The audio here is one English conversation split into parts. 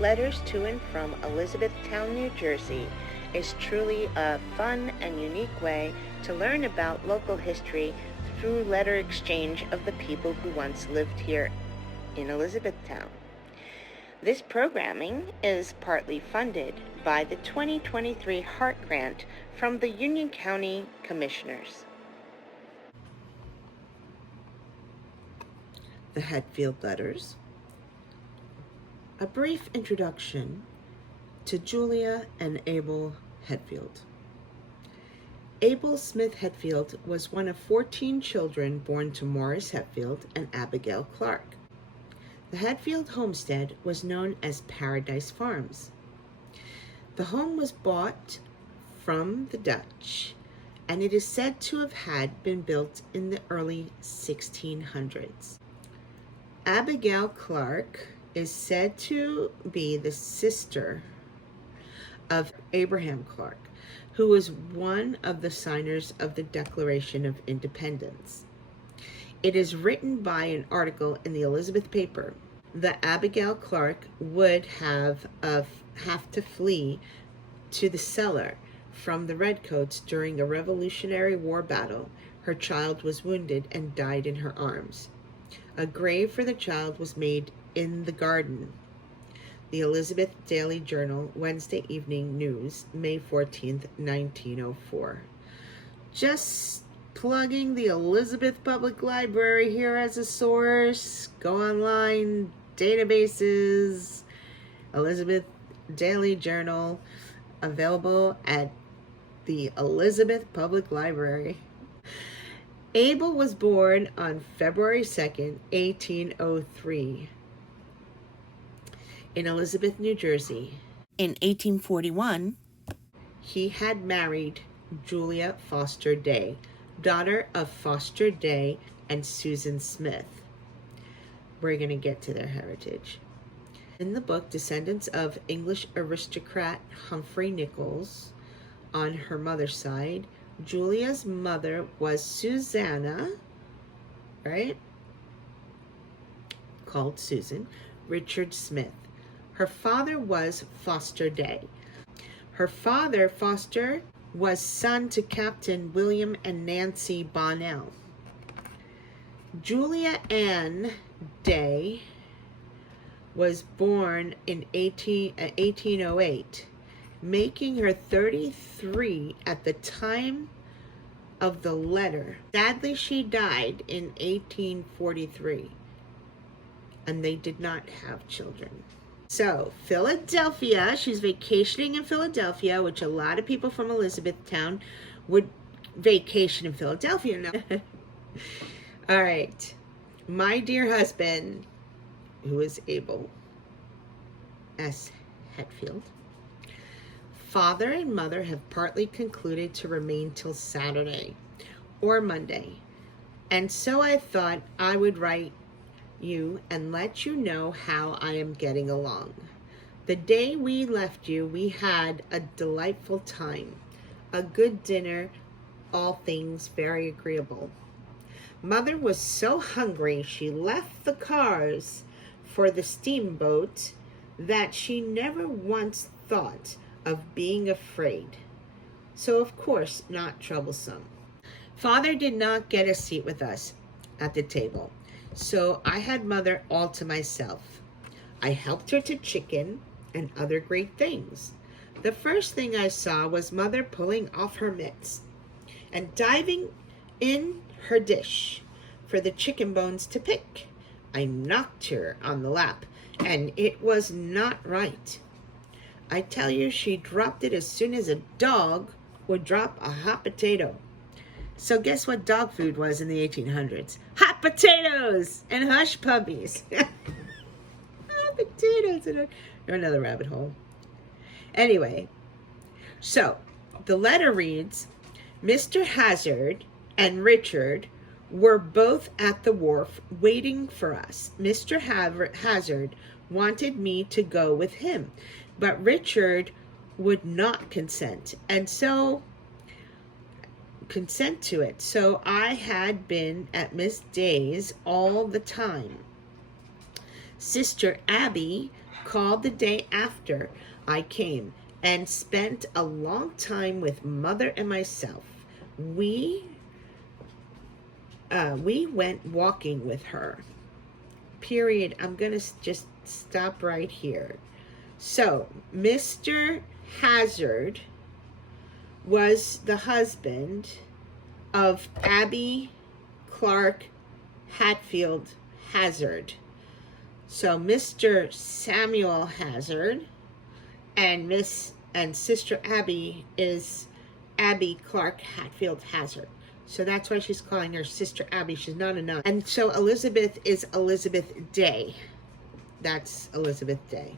Letters to and from Elizabethtown, New Jersey is truly a fun and unique way to learn about local history through letter exchange of the people who once lived here in Elizabethtown. This programming is partly funded by the 2023 Hart Grant from the Union County Commissioners. The Hetfield Letters. A brief introduction to Julia and Abel Hetfield. Abel Smith Hetfield was one of 14 children born to Morris Hetfield and Abigail Clark. The Hetfield homestead was known as Paradise Farms. The home was bought from the Dutch, and it is said to have had been built in the early 1600s. Abigail Clark is said to be the sister of Abram Clark, who was one of the signers of the Declaration of Independence. It is written by an article in the Elizabeth paper that Abigail Clark would have to flee to the cellar from the Redcoats during a Revolutionary War battle. Her child was wounded and died in her arms. A grave for the child was made in the garden. The Elizabeth Daily Journal, Wednesday Evening News, May 14th, 1904. Just plugging the Elizabeth Public Library here as a source. Go online, databases, Elizabeth Daily Journal, available at the Elizabeth Public Library. Abel was born on February 2nd, 1803, in Elizabeth, New Jersey. In 1841, he had married Julia Foster Day, daughter of Foster Day and Susan Smith. We're going to get to their heritage. In the book, descendants of English aristocrat Humphrey Nichols, on her mother's side, Julia's mother was Susanna, right? Called Susan, Richard Smith. Her father was Foster Day. Her father, Foster, was son to Captain William and Nancy Bonnell. Julia Ann Day was born in 1808, making her 33 at the time of the letter. Sadly, she died in 1843, and they did not have children. So, Philadelphia, she's vacationing in Philadelphia, which a lot of people from Elizabethtown would vacation in Philadelphia. No. All right. My dear husband, who is Abel S. Hetfield, father and mother have partly concluded to remain till Saturday or Monday, and so I thought I would write you and let you know how I am getting along. The day we left you, we had a delightful time, a good dinner, all things very agreeable. Mother was so hungry she left the cars for the steamboat that she never once thought of being afraid. So of course not troublesome. Father did not get a seat with us at the table, so I had mother all to myself. I helped her to chicken and other great things. The first thing I saw was mother pulling off her mitts and diving in her dish for the chicken bones to pick. I knocked her on the lap, and it was not right. I tell you, she dropped it as soon as a dog would drop a hot potato. So guess what dog food was in the 1800s? Hot potatoes and hush puppies. Hot potatoes and another rabbit hole. Anyway, so the letter reads, Mr. Hazard and Richard were both at the wharf waiting for us. Mr. Hazard wanted me to go with him, but Richard would not consent to it. So I had been at Miss Day's all the time. Sister Abby called the day after I came and spent a long time with Mother and myself. We went walking with her. Period. I'm going to just stop right here. So, Mr. Hazard was the husband of Abby Clark Hetfield Hazard. So, Mr. Samuel Hazard and Sister Abby is Abby Clark Hetfield Hazard. So that's why she's calling her Sister Abby. She's not a nun. And so Elizabeth is Elizabeth Day. That's Elizabeth Day.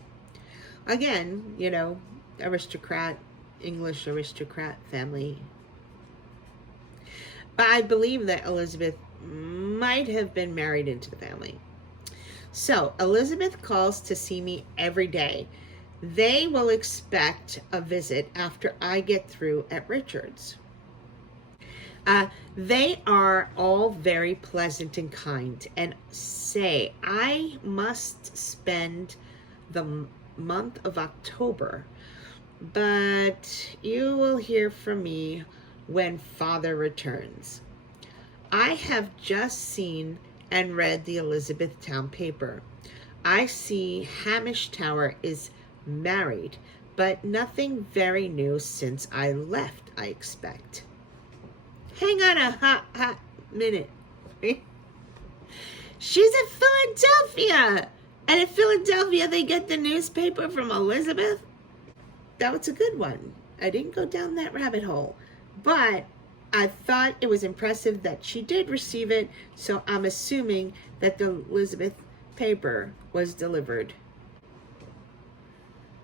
Again, you know, aristocrat, English aristocrat family. But I believe that Elizabeth might have been married into the family. So Elizabeth calls to see me every day. They will expect a visit after I get through at Richard's. They are all very pleasant and kind, and say I must spend the month of October, but you will hear from me when Father returns. I have just seen and read the ElizabethTown paper. I see Hamish Tower is married, but nothing very new since I left, I expect. Hang on a hot minute. She's in Philadelphia. And in Philadelphia, they get the newspaper from Elizabeth. That was a good one. I didn't go down that rabbit hole. But I thought it was impressive that she did receive it. So I'm assuming that the Elizabeth paper was delivered.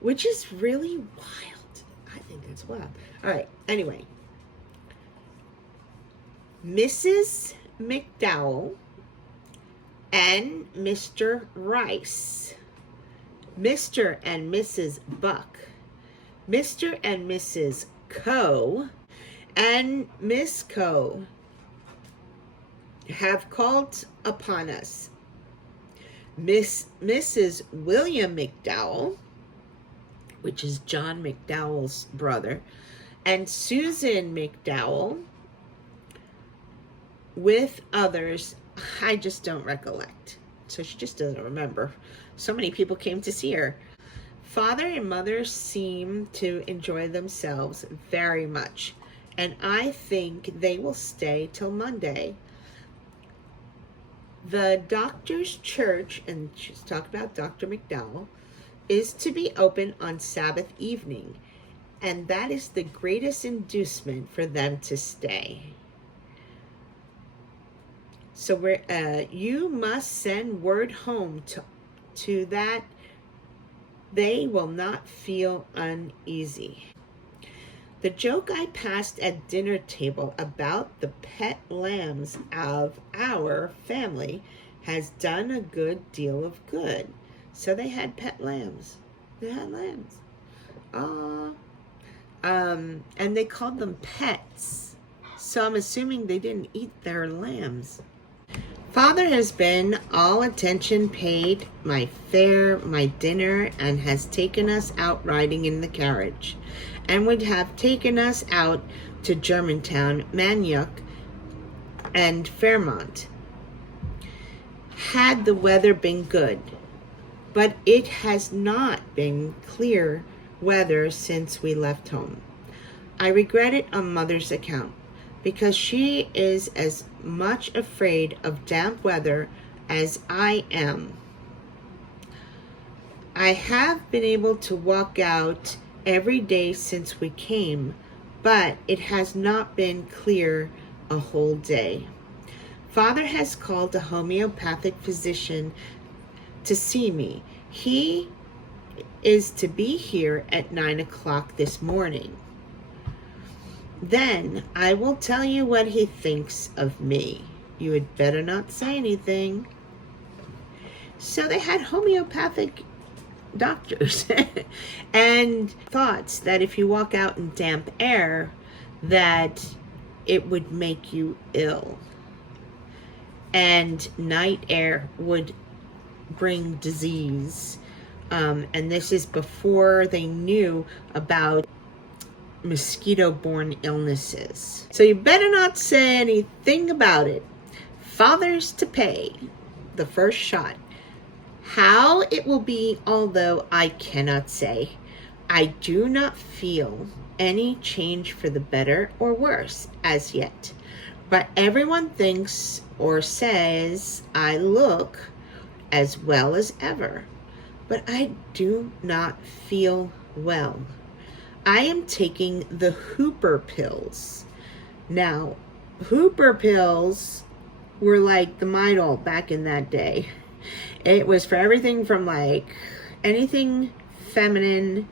Which is really wild. I think that's wild. All right. Anyway. Mrs. McDowell and Mr. Rice, Mr. and Mrs. Buck, Mr. and Mrs. Coe, and Miss Coe have called upon us. Mrs. William McDowell, which is John McDowell's brother, and Susan McDowell, with others, I just don't recollect. So she just doesn't remember. So many people came to see her. Father and Mother seem to enjoy themselves very much, and I think they will stay till Monday. The doctor's church, and she's talking about Dr. McDowell, is to be open on Sabbath evening, and that is the greatest inducement for them to stay. So you must send word home to that they will not feel uneasy. The joke I passed at dinner table about the pet lambs of our family has done a good deal of good. So they had pet lambs. They had lambs. And they called them pets. So I'm assuming they didn't eat their lambs. Father has been all attention paid, my fare, my dinner, and has taken us out riding in the carriage, and would have taken us out to Germantown, Manioc, and Fairmont, had the weather been good. But it has not been clear weather since we left home. I regret it on Mother's account, because she is as much afraid of damp weather as I am. I have been able to walk out every day since we came, but it has not been clear a whole day. Father has called a homeopathic physician to see me. He is to be here at 9 o'clock this morning. Then I will tell you what he thinks of me. You had better not say anything. So they had homeopathic doctors and thoughts that if you walk out in damp air, that it would make you ill. And night air would bring disease. And this is before they knew about mosquito-borne illnesses. So you better not say anything about it. Father's to pay the first shot. How it will be, although I cannot say. I do not feel any change for the better or worse as yet. But everyone thinks or says I look as well as ever. But I do not feel well. I am taking the Hooper pills. Now, Hooper pills were like the Midol back in that day. It was for everything from like anything feminine.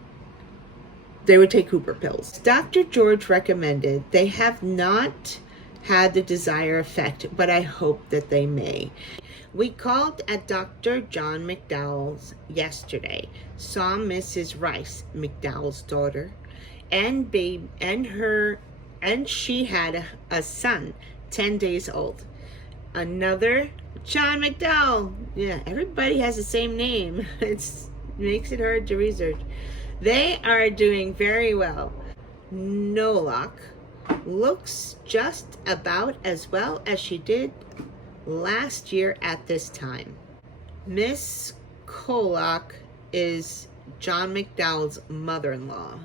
They would take Hooper pills. Dr. George recommended. They have not had the desired effect, but I hope that they may. We called at Dr. John McDowell's yesterday, saw Mrs. Rice, McDowell's daughter, and she had a son, 10 days old. Another John McDowell. Yeah, everybody has the same name. It makes it hard to research. They are doing very well. Nolak looks just about as well as she did last year at this time. Miss Kolak is John McDowell's mother-in-law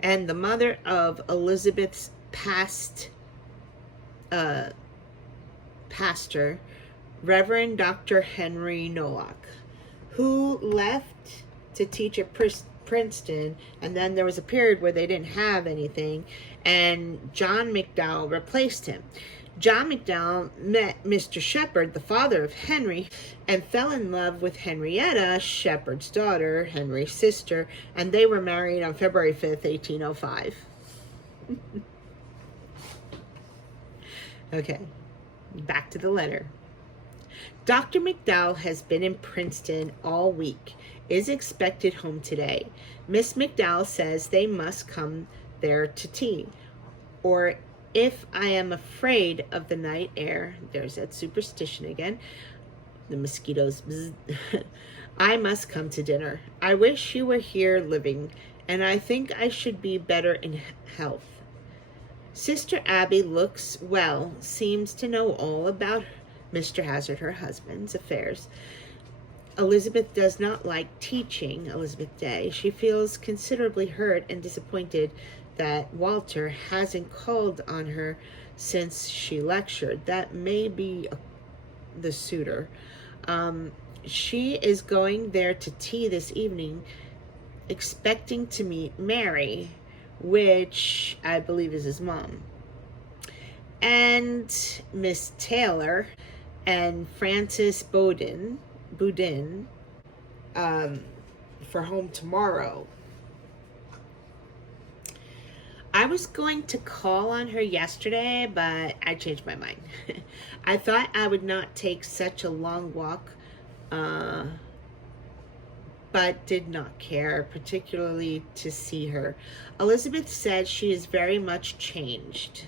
and the mother of Elizabeth's past pastor, Reverend Dr. Henry Nolak, who left to teach at Princeton, and then there was a period where they didn't have anything, and John McDowell replaced him. John McDowell met Mr. Shepherd, the father of Henry, and fell in love with Henrietta, Shepherd's daughter, Henry's sister, and they were married on February 5th, 1805. Okay, back to the letter. Dr. McDowell has been in Princeton all week, is expected home today. Miss McDowell says they must come there to tea, or if I am afraid of the night air, there's that superstition again, the mosquitoes, I must come to dinner. I wish you were here living, and I think I should be better in health. Sister Abby looks well, seems to know all about Mr. Hazard, her husband's affairs. Elizabeth does not like teaching, Elizabeth Day. She feels considerably hurt and disappointed that Walter hasn't called on her since she lectured. That may be the suitor. She is going there to tea this evening, expecting to meet Mary, which I believe is his mom, and Miss Taylor and Francis Boudin for home tomorrow. I was going to call on her yesterday, but I changed my mind. I thought I would not take such a long walk, but did not care, particularly to see her. Elizabeth said she is very much changed.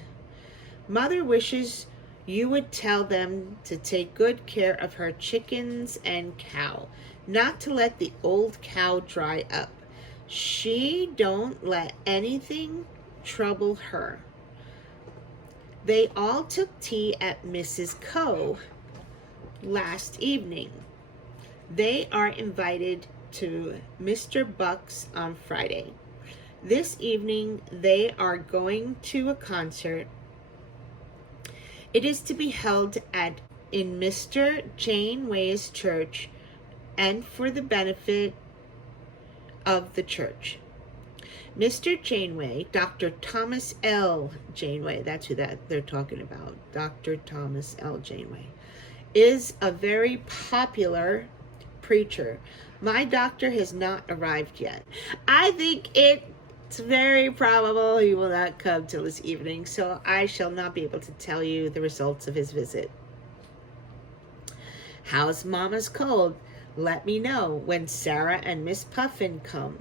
Mother wishes you would tell them to take good care of her chickens and cow, not to let the old cow dry up. She don't let anything trouble her. They all took tea at Mrs. Coe last evening. They are invited to Mr. Buck's on Friday. This evening they are going to a concert. It is to be held in Mr. Janeway's church and for the benefit of the church. Mr. Janeway, Dr. Thomas L. Janeway, that's who they're talking about, Dr. Thomas L. Janeway, is a very popular preacher. My doctor has not arrived yet. I think it's very probable he will not come till this evening, so I shall not be able to tell you the results of his visit. How's Mama's cold? Let me know when Sarah and Miss Puffin come.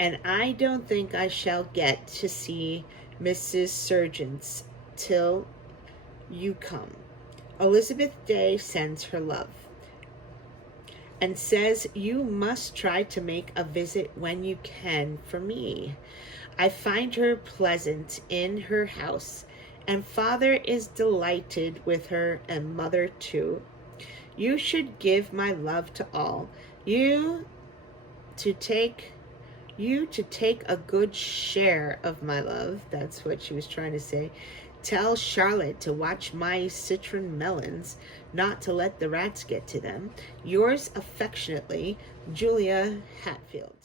And I don't think I shall get to see Mrs. Surgeons till you come. Elizabeth Day sends her love. and says you must try to make a visit when you can for me. I find her pleasant in her house, and father is delighted with her, and mother too. You should give my love to all. You to take a good share of my love. That's what she was trying to say. Tell Charlotte to watch my citron melons, not to let the rats get to them. Yours affectionately, Julia Hetfield.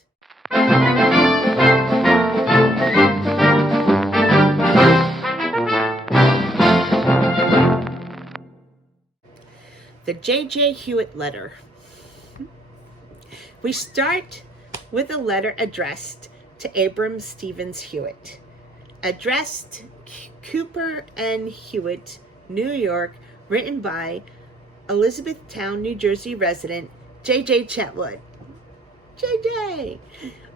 The J.J. Hewitt letter. We start with a letter addressed to Abram Stevens Hewitt. Addressed Cooper and Hewitt, New York, written by Elizabethtown, New Jersey resident J.J. Chetwood. J.J.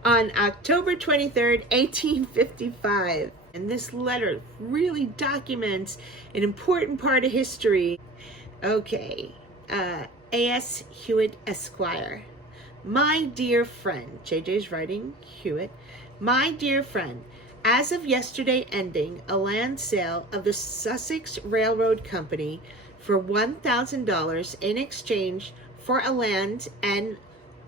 on October 23rd, 1855. And this letter really documents an important part of history. Okay. A.S. Hewitt, Esquire. My dear friend, JJ's writing Hewitt. My dear friend, as of yesterday ending, a land sale of the Sussex Railroad Company for $1,000 in exchange for a land, and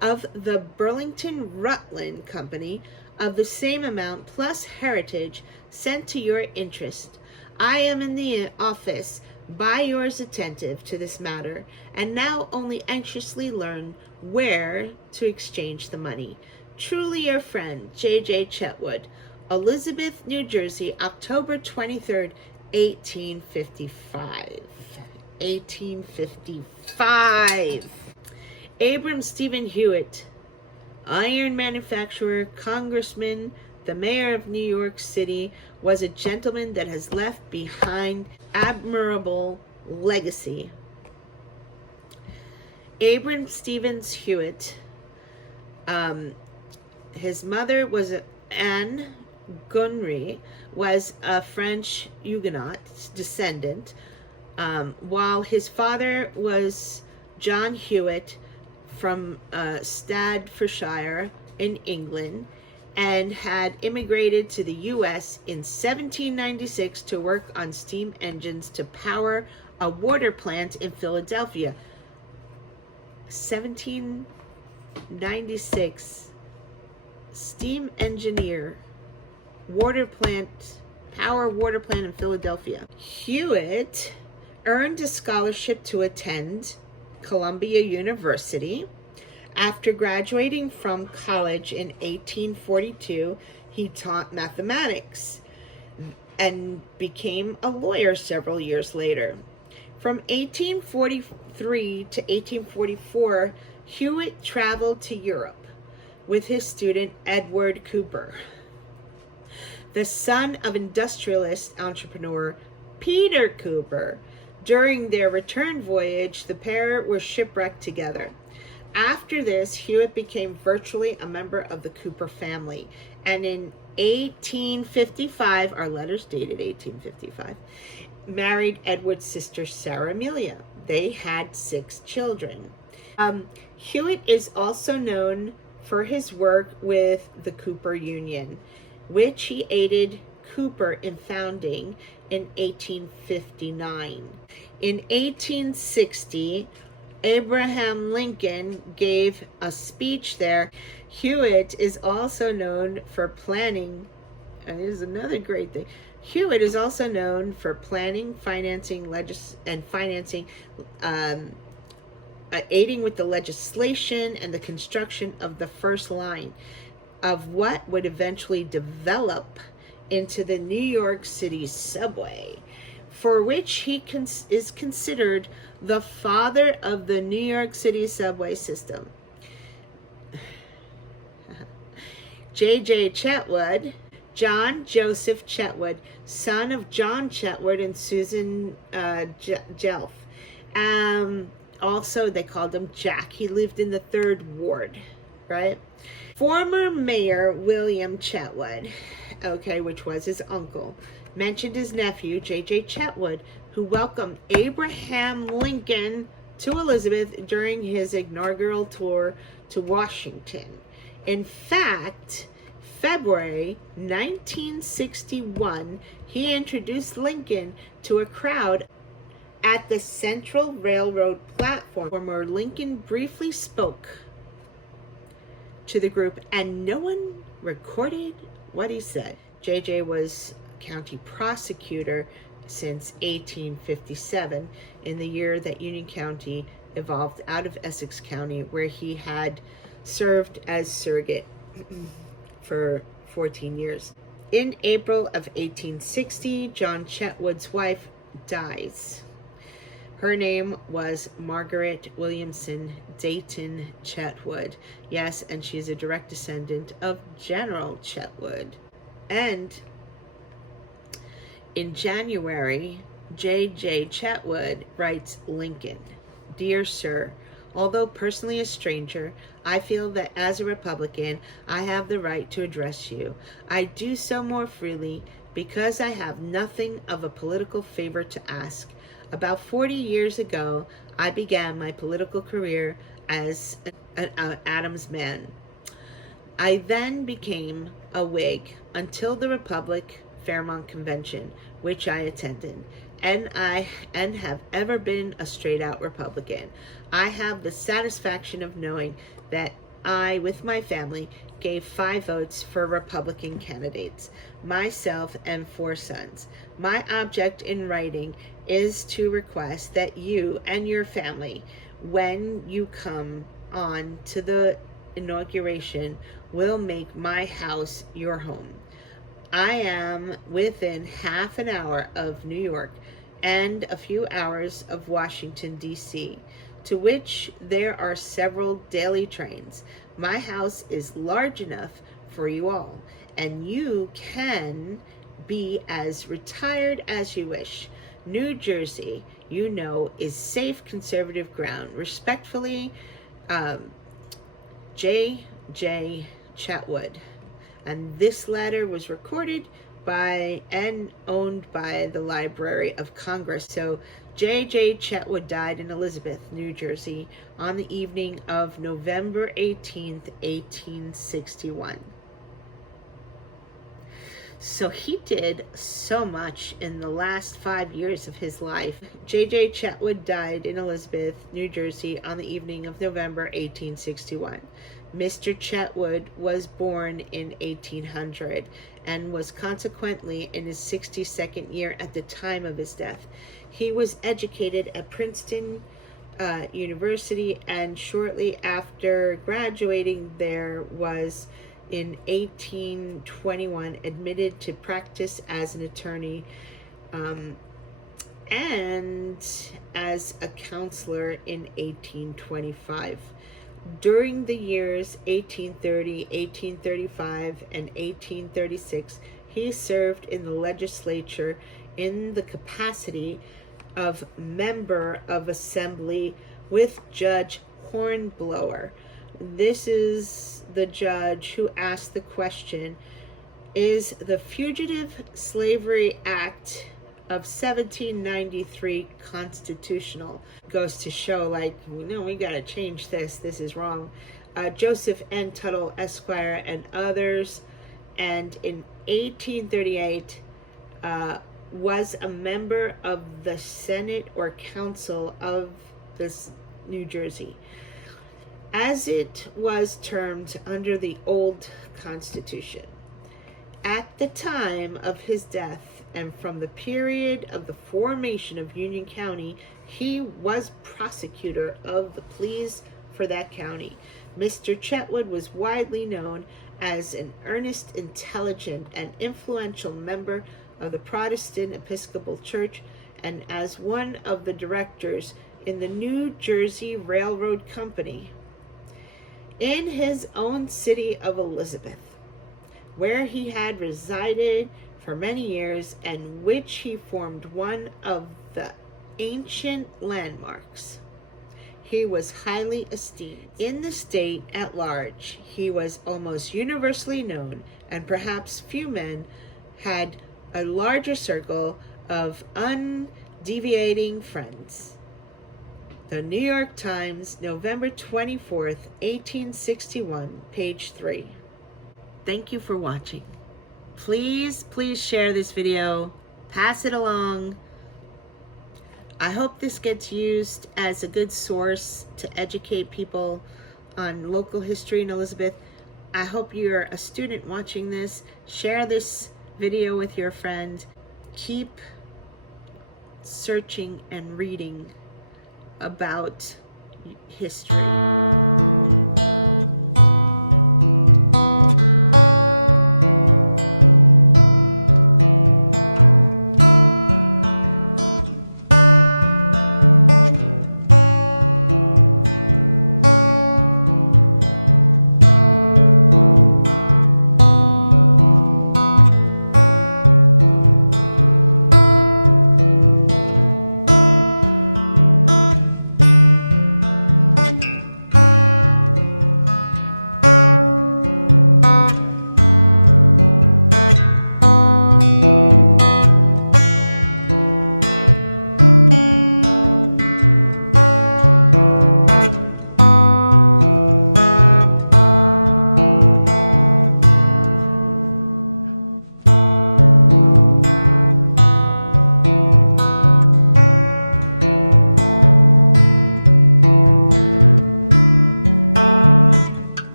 of the Burlington Rutland Company of the same amount plus heritage sent to your interest. I am in the office by yours attentive to this matter, and now only anxiously learn where to exchange the money. Truly your friend, J.J. Chetwood. Elizabeth, New Jersey, October 23rd, 1855. 1855. Abram Stephen Hewitt, iron manufacturer, congressman, the mayor of New York City, was a gentleman that has left behind admirable legacy. Abram Stevens Hewitt, his mother was Anne Gunry, was a French Huguenot descendant, while his father was John Hewitt from Staffordshire in England, and had immigrated to the U.S. in 1796 to work on steam engines to power a water plant in Philadelphia. 1796, steam engineer, power water plant in Philadelphia. Hewitt earned a scholarship to attend Columbia University. After graduating from college in 1842, he taught mathematics and became a lawyer several years later. From 1843 to 1844, Hewitt traveled to Europe with his student Edward Cooper, the son of industrialist entrepreneur Peter Cooper. During their return voyage, the pair were shipwrecked together. After this, Hewitt became virtually a member of the Cooper family, and in 1855, our letter's dated 1855, married Edward's sister Sarah Amelia. They had 6 children. Hewitt is also known for his work with the Cooper Union, which he aided Cooper in founding in 1859. In 1860, Abraham Lincoln gave a speech there. Hewitt is also known for planning, and this is another great thing, Hewitt is also known for planning, financing, aiding with the legislation and the construction of the first line of what would eventually develop into the New York City subway, for which he is considered the father of the New York City subway system. J.J. Chetwood, John Joseph Chetwood, son of John Chetwood and Susan Jelf. Also, they called him Jack. He lived in the 3rd Ward, right? Former Mayor William Chetwood, which was his uncle, mentioned his nephew, J.J. Chetwood, who welcomed Abraham Lincoln to Elizabeth during his inaugural tour to Washington. In fact, February 1961, he introduced Lincoln to a crowd at the Central Railroad platform where Lincoln briefly spoke to the group, and no one recorded what he said. J.J. was county prosecutor since 1857, in the year that Union County evolved out of Essex County, where he had served as surrogate for 14 years. In April of 1860, John Chetwood's wife dies. Her name was Margaret Williamson Dayton Chetwood. Yes, and she's a direct descendant of General Chetwood. And in January, J.J. Chetwood writes Lincoln, "Dear Sir, although personally a stranger, I feel that as a Republican, I have the right to address you. I do so more freely because I have nothing of a political favor to ask. About 40 years ago, I began my political career as an Adams man. I then became a Whig until the Republic Fairmont Convention, which I attended, and have ever been a straight-out Republican. I have the satisfaction of knowing that I, with my family, gave 5 votes for Republican candidates, myself and 4 sons. My object in writing is to request that you and your family, when you come on to the inauguration, will make my house your home. I am within half an hour of New York and a few hours of Washington, D.C., to which there are several daily trains. My house is large enough for you all, and you can be as retired as you wish. New Jersey, you know, is safe conservative ground. Respectfully, J.J. Chetwood." And this letter was recorded by and owned by the Library of Congress. So J.J. Chetwood died in Elizabeth, New Jersey, on the evening of November 18th, 1861. So he did so much in the last 5 years of his life. J.J. Chetwood died in Elizabeth, New Jersey, on the evening of November 1861. Mr. Chetwood was born in 1800 and was consequently in his 62nd year at the time of his death. He was educated at Princeton University, and shortly after graduating there was, in 1821, admitted to practice as an attorney and as a counselor in 1825. During the years 1830, 1835, and 1836, he served in the legislature in the capacity of member of assembly with Judge Hornblower. This is the judge who asked the question, is the Fugitive Slavery Act of 1793 constitutional? Goes to show, like, we got to change this. This is wrong. Joseph N. Tuttle, Esquire, and others. And in 1838, was a member of the Senate or Council of this New Jersey, as it was termed under the old Constitution. At the time of his death, and from the period of the formation of Union County, he was prosecutor of the pleas for that county. Mr. Chetwood was widely known as an earnest, intelligent, and influential member of the Protestant Episcopal Church, and as one of the directors in the New Jersey Railroad Company in his own city of Elizabeth, where he had resided for many years, and which he formed one of the ancient landmarks. He was highly esteemed. In the state at large, he was almost universally known, and perhaps few men had a larger circle of undeviating friends. The New York Times, November 24th, 1861, page 3. Thank you for watching. Please share this video. Pass it along. I hope this gets used as a good source to educate people on local history in Elizabeth. I hope you're a student watching this. Share this video with your friend. Keep searching and reading about history.